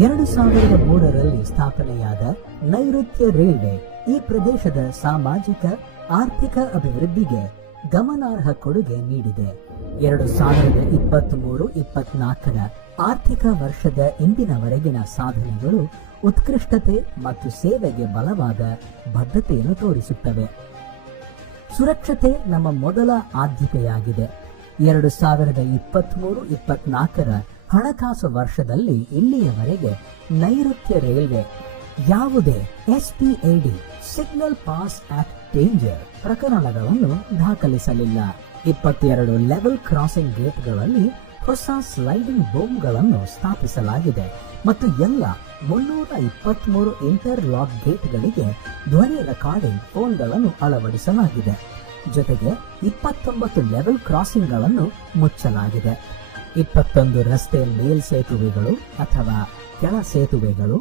2003ರಲ್ಲಿ ಸ್ಥಾಪನೆಯಾದ ನೈಋತ್ಯ ರೈಲ್ವೆ ಈ ಪ್ರದೇಶದ ಸಾಮಾಜಿಕ ಆರ್ಥಿಕ ಅಭಿವೃದ್ಧಿಗೆ ಗಮನಾರ್ಹ ಕೊಡುಗೆ ನೀಡಿದೆ. 2023-24ರ ಆರ್ಥಿಕ ವರ್ಷದ ಇಂದಿನವರೆಗಿನ ಸಾಧನೆಗಳು ಉತ್ಕೃಷ್ಟತೆ ಮತ್ತು ಸೇವೆಗೆ ಬಲವಾದ ಬದ್ಧತೆಯನ್ನು ತೋರಿಸುತ್ತವೆ. ಸುರಕ್ಷತೆ ನಮ್ಮ ಮೊದಲ ಆದ್ಯತೆಯಾಗಿದೆ. 2023-24ರ ಹಣಕಾಸು ವರ್ಷದಲ್ಲಿ ಇಲ್ಲಿಯವರೆಗೆ ನೈಋತ್ಯ ರೈಲ್ವೆ ಯಾವುದೇ SPAD signal pass act danger ಪ್ರಕರಣಗಳನ್ನು ದಾಖಲಿಸಲಿಲ್ಲ. 22 ಲೆವೆಲ್ ಕ್ರಾಸಿಂಗ್ ಗೇಟ್ಗಳಲ್ಲಿ ಹೊಸ ಸ್ಲೈಡಿಂಗ್ ಬೋಮ್ಗಳನ್ನು ಸ್ಥಾಪಿಸಲಾಗಿದೆ ಮತ್ತು ಎಲ್ಲ 323 ಇಂಟರ್ಲಾಕ್ ಗೇಟ್ಗಳಿಗೆ ಧ್ವನಿ ರೆಕಾರ್ಡಿಂಗ್ ಫೋನ್ಗಳನ್ನು ಅಳವಡಿಸಲಾಗಿದೆ. ಜೊತೆಗೆ 29 ಲೆವೆಲ್ ಕ್ರಾಸಿಂಗ್ಗಳನ್ನು ಮುಚ್ಚಲಾಗಿದೆ. 21 ರಸ್ತೆ ಮೇಲ್ಸೇತುವೆಗಳು ಅಥವಾ ಕೆಳ ಸೇತುವೆಗಳು,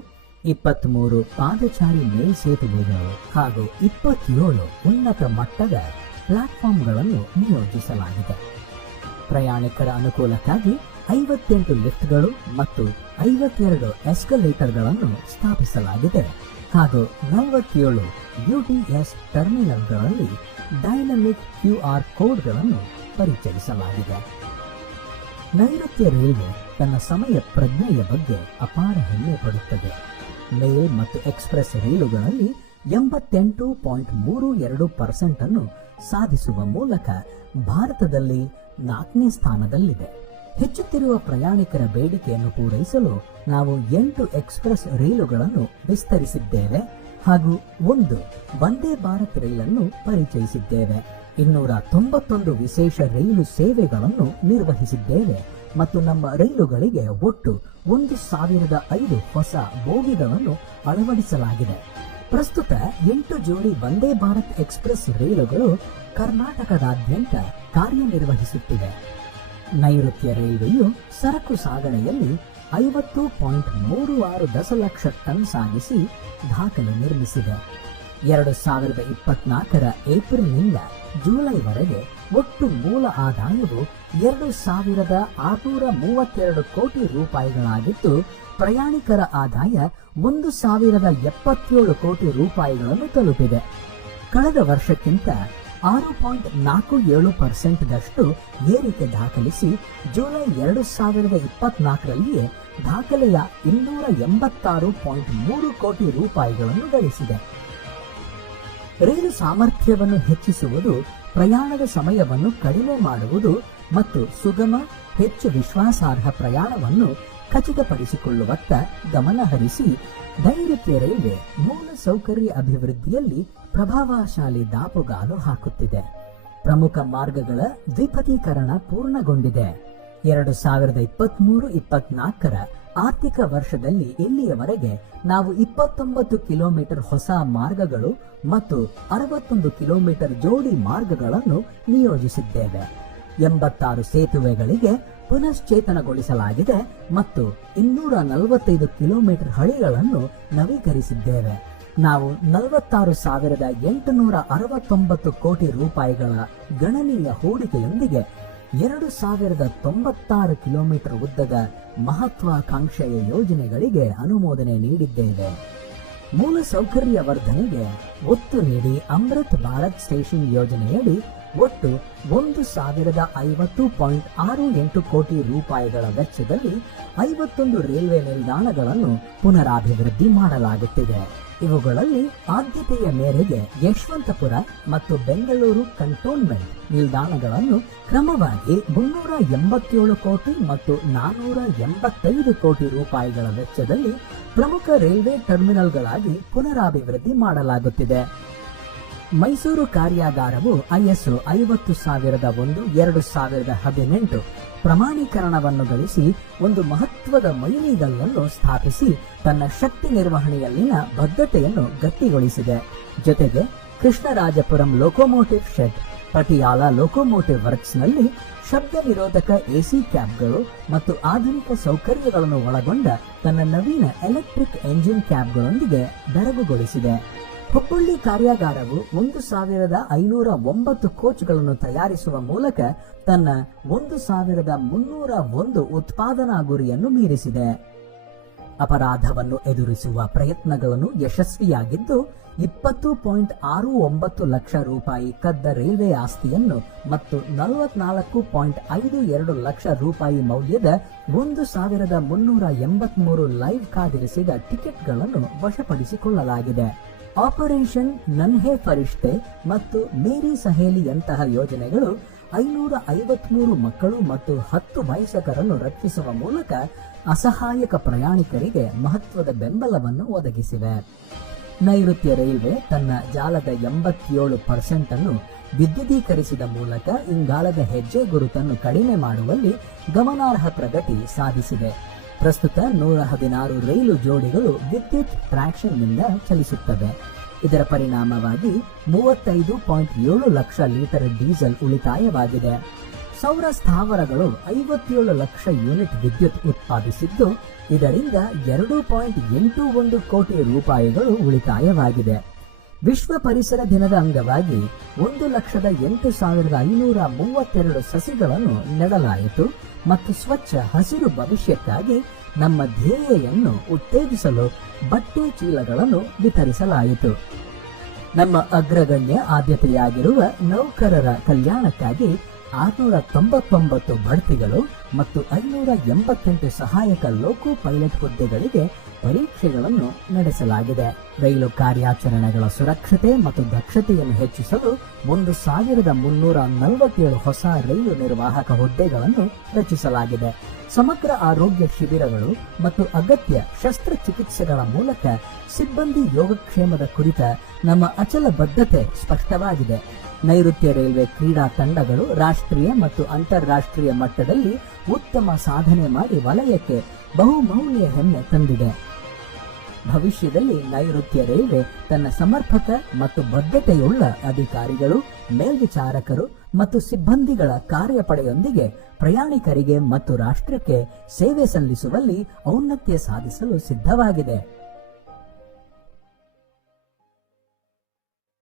23 ಪಾದಚಾರಿ ಮೇಲ್ಸೇತುವೆಗಳು ಹಾಗೂ 27 ಉನ್ನತ ಮಟ್ಟದ ಪ್ಲಾಟ್ಫಾರ್ಮ್ಗಳನ್ನು ನಿಯೋಜಿಸಲಾಗಿದೆ. ಪ್ರಯಾಣಿಕರ ಅನುಕೂಲಕ್ಕಾಗಿ 58 ಲಿಫ್ಟ್ಗಳು ಮತ್ತು 52 ಎಸ್ಕಲೇಟರ್ಗಳನ್ನು ಸ್ಥಾಪಿಸಲಾಗಿದೆ ಹಾಗೂ 47 UTS ಟರ್ಮಿನಲ್ಗಳಲ್ಲಿ ಡೈನಮಿಕ್ QR ಕೋಡ್ಗಳನ್ನು ಪರಿಚಯಿಸಲಾಗಿದೆ. ನೈಋತ್ಯ ರೈಲ್ವೆ ತನ್ನ ಸಮಯ ಪ್ರಜ್ಞೆಯ ಬಗ್ಗೆ ಅಪಾರ ಹೆಮ್ಮೆ ಪಡುತ್ತದೆ. ಮೇಲ್ ಮತ್ತು ಎಕ್ಸ್ಪ್ರೆಸ್ ರೈಲುಗಳಲ್ಲಿ 88.32% ಅನ್ನು ಸಾಧಿಸುವ ಮೂಲಕ ಭಾರತದಲ್ಲಿ 4ನೇ ಸ್ಥಾನದಲ್ಲಿದೆ. ಹೆಚ್ಚುತ್ತಿರುವ ಪ್ರಯಾಣಿಕರ ಬೇಡಿಕೆಯನ್ನು ಪೂರೈಸಲು ನಾವು 8 ಎಕ್ಸ್ಪ್ರೆಸ್ ರೈಲುಗಳನ್ನು ವಿಸ್ತರಿಸಿದ್ದೇವೆ ಹಾಗೂ 1 ವಂದೇ ಭಾರತ್ ರೈಲನ್ನು ಪರಿಚಯಿಸಿದ್ದೇವೆ. 291 ವಿಶೇಷ ರೈಲು ಸೇವೆಗಳನ್ನು ನಿರ್ವಹಿಸಿದ್ದೇವೆ ಮತ್ತು ನಮ್ಮ ರೈಲುಗಳಿಗೆ ಒಟ್ಟು 1005 ಹೊಸ ಬೋಗಿಗಳನ್ನು ಅಳವಡಿಸಲಾಗಿದೆ. ಪ್ರಸ್ತುತ 8 ಜೋಡಿ ವಂದೇ ಭಾರತ್ ಎಕ್ಸ್ಪ್ರೆಸ್ ರೈಲುಗಳು ಕರ್ನಾಟಕದಾದ್ಯಂತ ಕಾರ್ಯನಿರ್ವಹಿಸುತ್ತಿವೆ. ನೈಋತ್ಯ ರೈಲ್ವೆಯು ಸರಕು ಸಾಗಣೆಯಲ್ಲಿ 50.36 ದಶಲಕ್ಷ ಟನ್ ಸಾಗಿಸಿ ದಾಖಲೆ ನಿರ್ಮಿಸಿದೆ. 2024ರ ಏಪ್ರಿಲ್ನಿಂದ ಜುಲೈವರೆಗೆ ಒಟ್ಟು ಮೂಲ ಆದಾಯವು 2,632 ಕೋಟಿ ರೂಪಾಯಿಗಳಾಗಿದ್ದು, ಪ್ರಯಾಣಿಕರ ಆದಾಯ 1,077 ಕೋಟಿ ರೂಪಾಯಿಗಳನ್ನು ತಲುಪಿದೆ. ಕಳೆದ ವರ್ಷಕ್ಕಿಂತ 6.47% ಏರಿಕೆ ದಾಖಲಿಸಿ ಜುಲೈ 2024ರಲ್ಲಿಯೇ ದಾಖಲೆಯ 286.3 ಕೋಟಿ ರೂಪಾಯಿಗಳನ್ನು ಗಳಿಸಿದೆ. ರೈಲು ಸಾಮರ್ಥ್ಯವನ್ನು ಹೆಚ್ಚಿಸುವುದು, ಪ್ರಯಾಣದ ಸಮಯವನ್ನು ಕಡಿಮೆ ಮಾಡುವುದು ಮತ್ತು ಸುಗಮ, ಹೆಚ್ಚು ವಿಶ್ವಾಸಾರ್ಹ ಪ್ರಯಾಣವನ್ನು ಖಚಿತಪಡಿಸಿಕೊಳ್ಳುವತ್ತ ಗಮನ ಹರಿಸಿ ನೈಋತ್ಯ ರೈಲ್ವೆ ಮೂಲ ಸೌಕರ್ಯ ಅಭಿವೃದ್ಧಿಯಲ್ಲಿ ಪ್ರಭಾವಶಾಲಿ ದಾಪುಗಾಲು ಹಾಕುತ್ತಿದೆ. ಪ್ರಮುಖ ಮಾರ್ಗಗಳ ದ್ವಿಪಥೀಕರಣ ಪೂರ್ಣಗೊಂಡಿದೆ. 2023-24ರ ಆರ್ಥಿಕ ವರ್ಷದಲ್ಲಿ ಇಲ್ಲಿಯವರೆಗೆ ನಾವು 29 ಕಿಲೋಮೀಟರ್ ಹೊಸ ಮಾರ್ಗಗಳು ಮತ್ತು 61 ಕಿಲೋಮೀಟರ್ ಜೋಡಿ ಮಾರ್ಗಗಳನ್ನು ನಿಯೋಜಿಸಿದ್ದೇವೆ. 86 ಸೇತುವೆಗಳಿಗೆ ಪುನಶ್ಚೇತನಗೊಳಿಸಲಾಗಿದೆ ಮತ್ತು 245 ಕಿಲೋಮೀಟರ್ ಹಳಿಗಳನ್ನು ನವೀಕರಿಸಿದ್ದೇವೆ. ನಾವು 46,869 ಕೋಟಿ ರೂಪಾಯಿಗಳ ಗಣನೀಯ ಹೂಡಿಕೆಯೊಂದಿಗೆ 2,096 ಕಿಲೋಮೀಟರ್ ಉದ್ದದ ಮಹತ್ವಾಕಾಂಕ್ಷೆಯ ಯೋಜನೆಗಳಿಗೆ ಅನುಮೋದನೆ ನೀಡಿದ್ದೇವೆ. ಮೂಲ ಸೌಕರ್ಯ ವರ್ಧನೆಗೆ ಒತ್ತು ನೀಡಿ ಅಮೃತ್ ಭಾರತ್ ಸ್ಟೇಷನ್ ಯೋಜನೆಯಡಿ ಒಟ್ಟು 1,050.68 ಕೋಟಿ ರೂಪಾಯಿಗಳ ವೆಚ್ಚದಲ್ಲಿ 51 ರೈಲ್ವೆ ನಿಲ್ದಾಣಗಳನ್ನು ಪುನರಾಭಿವೃದ್ಧಿ ಮಾಡಲಾಗುತ್ತಿದೆ. ಇವುಗಳಲ್ಲಿ ಆದ್ಯತೆಯ ಮೇರೆಗೆ ಯಶವಂತಪುರ ಮತ್ತು ಬೆಂಗಳೂರು ಕಂಟೋನ್ಮೆಂಟ್ ನಿಲ್ದಾಣಗಳನ್ನು ಕ್ರಮವಾಗಿ 387 ಕೋಟಿ ಮತ್ತು 485 ಕೋಟಿ ರೂಪಾಯಿಗಳ ವೆಚ್ಚದಲ್ಲಿ ಪ್ರಮುಖ ರೈಲ್ವೆ ಟರ್ಮಿನಲ್ಗಳಾಗಿ ಪುನರಾಭಿವೃದ್ಧಿ ಮಾಡಲಾಗುತ್ತಿದೆ. ಮೈಸೂರು ಕಾರ್ಯಾಗಾರವು ISO 50001/2018 ಪ್ರಮಾಣೀಕರಣವನ್ನು ಗಳಿಸಿ ಒಂದು ಮಹತ್ವದ ಮೈಲಿಗಲ್ಲನ್ನು ಸ್ಥಾಪಿಸಿ ತನ್ನ ಶಕ್ತಿ ನಿರ್ವಹಣೆಯಲ್ಲಿನ ಬದ್ಧತೆಯನ್ನು ಗಟ್ಟಿಗೊಳಿಸಿದೆ. ಜೊತೆಗೆ Krishnarajapuram locomotive shed, Patiala locomotive ವರ್ಕ್ಸ್ನಲ್ಲಿ ಶಬ್ದ ನಿರೋಧಕ AC ಕ್ಯಾಬ್ಗಳು ಮತ್ತು ಆಧುನಿಕ ಸೌಕರ್ಯಗಳನ್ನು ಒಳಗೊಂಡ ತನ್ನ ನವೀನ ಎಲೆಕ್ಟ್ರಿಕ್ ಎಂಜಿನ್ ಕ್ಯಾಬ್ಗಳೊಂದಿಗೆ ಬೆರಗುಗೊಳಿಸಿದೆ. ಹುಬ್ಬಳ್ಳಿ ಕಾರ್ಯಾಗಾರವು 1,509 ಕೋಚ್ಗಳನ್ನು ತಯಾರಿಸುವ ಮೂಲಕ ತನ್ನ 1,301 ಉತ್ಪಾದನಾ ಗುರಿಯನ್ನು ಮೀರಿಸಿದೆ. ಅಪರಾಧವನ್ನು ಎದುರಿಸುವ ಪ್ರಯತ್ನಗಳನ್ನು ಯಶಸ್ವಿಯಾಗಿದ್ದು 20.69 ಲಕ್ಷ ರೂಪಾಯಿ ಕದ್ದ ರೈಲ್ವೆ ಆಸ್ತಿಯನ್ನು ಮತ್ತು 44.52 ಲಕ್ಷ ರೂಪಾಯಿ ಮೌಲ್ಯದ 1383 ಲೈವ್ ಕಾದಿರಿಸಿದ ಟಿಕೆಟ್ಗಳನ್ನು ವಶಪಡಿಸಿಕೊಳ್ಳಲಾಗಿದೆ. ಆಪರೇಷನ್ ನನ್ಹೆ ಫರಿಷ್ತೆ ಮತ್ತು ಮೇರಿ ಸಹೇಲಿಯಂತಹ ಯೋಜನೆಗಳು 553 ಮಕ್ಕಳು ಮತ್ತು 10 ವಯಸ್ಕರನ್ನು ರಕ್ಷಿಸುವ ಮೂಲಕ ಅಸಹಾಯಕ ಪ್ರಯಾಣಿಕರಿಗೆ ಮಹತ್ವದ ಬೆಂಬಲವನ್ನು ಒದಗಿಸಿವೆ. ನೈಋತ್ಯ ರೈಲ್ವೆ ತನ್ನ ಜಾಲದ 87% ಅನ್ನು ವಿದ್ಯುದೀಕರಿಸಿದ ಮೂಲಕ ಇಂಗಾಲದ ಹೆಜ್ಜೆ ಗುರುತನ್ನು ಕಡಿಮೆ ಮಾಡುವಲ್ಲಿ ಗಮನಾರ್ಹ ಪ್ರಗತಿ ಸಾಧಿಸಿದೆ. ಪ್ರಸ್ತುತ 116 ರೈಲು ಜೋಡಿಗಳು ವಿದ್ಯುತ್ ಟ್ರಾಕ್ಷನ್ನಿಂದ ಚಲಿಸುತ್ತವೆ. ಇದರ ಪರಿಣಾಮವಾಗಿ 35.7 ಲಕ್ಷ ಲೀಟರ್ ಡೀಸೆಲ್ ಉಳಿತಾಯವಾಗಿದೆ. ಸೌರ ಸ್ಥಾವರಗಳು 57 ಲಕ್ಷ ಯೂನಿಟ್ ವಿದ್ಯುತ್ ಉತ್ಪಾದಿಸಿದ್ದು, ಇದರಿಂದ 2.81 ಕೋಟಿ ರೂಪಾಯಿಗಳು ಉಳಿತಾಯವಾಗಿದೆ. ವಿಶ್ವ ಪರಿಸರ ದಿನದ ಅಂಗವಾಗಿ 1,08,532 ಸಸಿಗಳನ್ನು ನೆಡಲಾಯಿತು ಮತ್ತು ಸ್ವಚ್ಛ ಹಸಿರು ಭವಿಷ್ಯಕ್ಕಾಗಿ ನಮ್ಮ ಧ್ಯೇಯವನ್ನು ಉತ್ತೇಜಿಸಲು ಬಟ್ಟೆ ಚೀಲಗಳನ್ನು ವಿತರಿಸಲಾಯಿತು. ನಮ್ಮ ಅಗ್ರಗಣ್ಯ ಆದ್ಯತೆಯಾಗಿರುವ ನೌಕರರ ಕಲ್ಯಾಣಕ್ಕಾಗಿ 699 ಬಡ್ತಿಗಳು ಮತ್ತು 588 ಸಹಾಯಕ ಲೋಕೋ ಪೈಲಟ್ ಹುದ್ದೆಗಳಿಗೆ ಪರೀಕ್ಷೆಗಳನ್ನು ನಡೆಸಲಾಗಿದೆ. ರೈಲು ಕಾರ್ಯಾಚರಣೆಗಳ ಸುರಕ್ಷತೆ ಮತ್ತು ದಕ್ಷತೆಯನ್ನು ಹೆಚ್ಚಿಸಲು 1347 ಹೊಸ ರೈಲು ನಿರ್ವಾಹಕ ಹುದ್ದೆಗಳನ್ನು ರಚಿಸಲಾಗಿದೆ. ಸಮಗ್ರ ಆರೋಗ್ಯ ಶಿಬಿರಗಳು ಮತ್ತು ಅಗತ್ಯ ಶಸ್ತ್ರಚಿಕಿತ್ಸೆಗಳ ಮೂಲಕ ಸಿಬ್ಬಂದಿ ಯೋಗಕ್ಷೇಮದ ಕುರಿತ ನಮ್ಮ ಅಚಲ ಬದ್ಧತೆ ಸ್ಪಷ್ಟವಾಗಿದೆ. ನೈಋತ್ಯ ರೈಲ್ವೆ ಕ್ರೀಡಾ ತಂಡಗಳು ರಾಷ್ಟ್ರೀಯ ಮತ್ತು ಅಂತಾರಾಷ್ಟ್ರೀಯ ಮಟ್ಟದಲ್ಲಿ ಉತ್ತಮ ಸಾಧನೆ ಮಾಡಿ ವಲಯಕ್ಕೆ ಬಹುಮೌಲ್ಯ ಹೆಮ್ಮೆ ತಂದಿದೆ. ಭವಿಷ್ಯದಲ್ಲಿ ನೈಋತ್ಯ ರೈಲ್ವೆ ತನ್ನ ಸಮರ್ಪಕ ಮತ್ತು ಬದ್ಧತೆಯುಳ್ಳ ಅಧಿಕಾರಿಗಳು, ಮೇಲ್ವಿಚಾರಕರು ಮತ್ತು ಸಿಬ್ಬಂದಿಗಳ ಕಾರ್ಯಪಡೆಯೊಂದಿಗೆ ಪ್ರಯಾಣಿಕರಿಗೆ ಮತ್ತು ರಾಷ್ಟ್ರಕ್ಕೆ ಸೇವೆ ಸಲ್ಲಿಸುವಲ್ಲಿ ಔನ್ನತ್ಯ ಸಾಧಿಸಲು ಸಿದ್ಧವಾಗಿದೆ.